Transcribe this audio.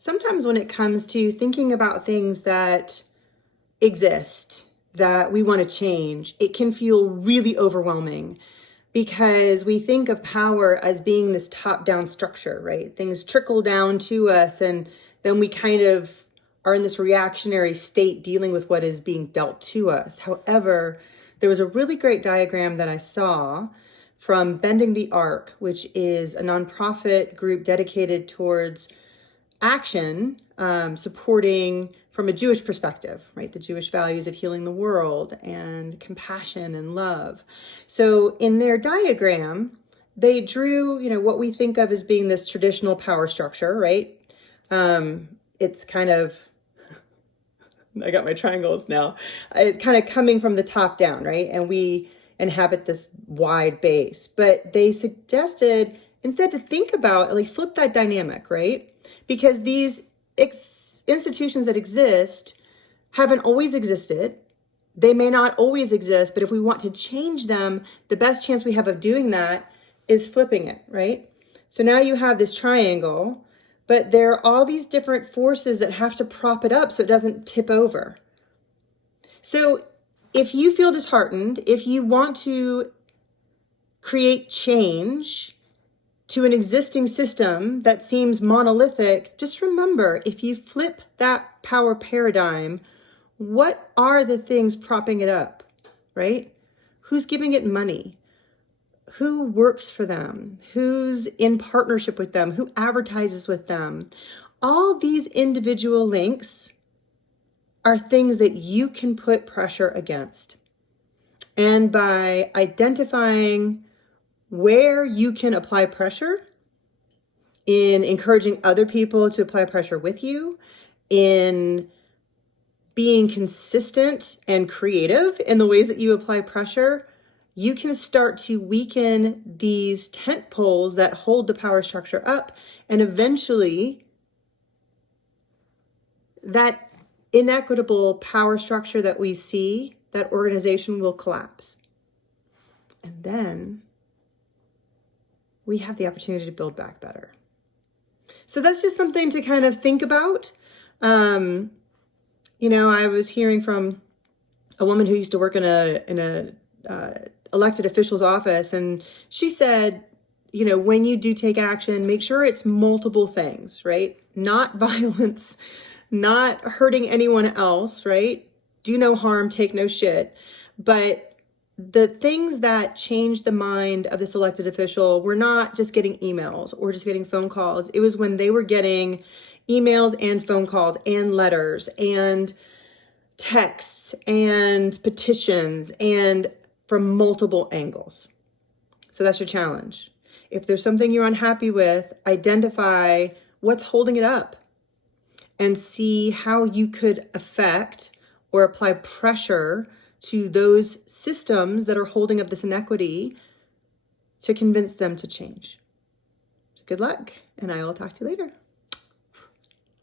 Sometimes when it comes to thinking about things that exist, that we want to change, it can feel really overwhelming because we think of power as being this top-down structure, right? Things trickle down to us and then we kind of are in this reactionary state dealing with what is being dealt to us. However, there was a really great diagram that I saw from Bending the Arc, which is a nonprofit group dedicated towards action, supporting from a Jewish perspective, right? The Jewish values of healing the world and compassion and love. So in their diagram, they drew, what we think of as being this traditional power structure, right? It's kind of, I got my triangles now. It's kind of coming from the top down, right? And we inhabit this wide base. But they suggested instead to think about, like, flip that dynamic, right? Because these institutions that exist haven't always existed. They may not always exist, but if we want to change them, the best chance we have of doing that is flipping it, right? So now you have this triangle, but there are all these different forces that have to prop it up so it doesn't tip over. So if you feel disheartened, if you want to create change to an existing system that seems monolithic, just remember, if you flip that power paradigm, what are the things propping it up, right? Who's giving it money? Who works for them? Who's in partnership with them? Who advertises with them? All these individual links are things that you can put pressure against. And by identifying where you can apply pressure, in encouraging other people to apply pressure with you, in being consistent and creative in the ways that you apply pressure, you can start to weaken these tent poles that hold the power structure up. And eventually, that inequitable power structure that we see, that organization will collapse. And then we have the opportunity to build back better. So that's just something to kind of think about. I was hearing from a woman who used to work in a elected official's office, and she said, when you do take action, make sure it's multiple things, right? Not violence, not hurting anyone else, right? Do no harm, take no shit. But the things that changed the mind of this elected official were not just getting emails or just getting phone calls. It was when they were getting emails and phone calls and letters and texts and petitions and from multiple angles. So that's your challenge. If there's something you're unhappy with, identify what's holding it up and see how you could affect or apply pressure to those systems that are holding up this inequity to convince them to change. So good luck, and I will talk to you later.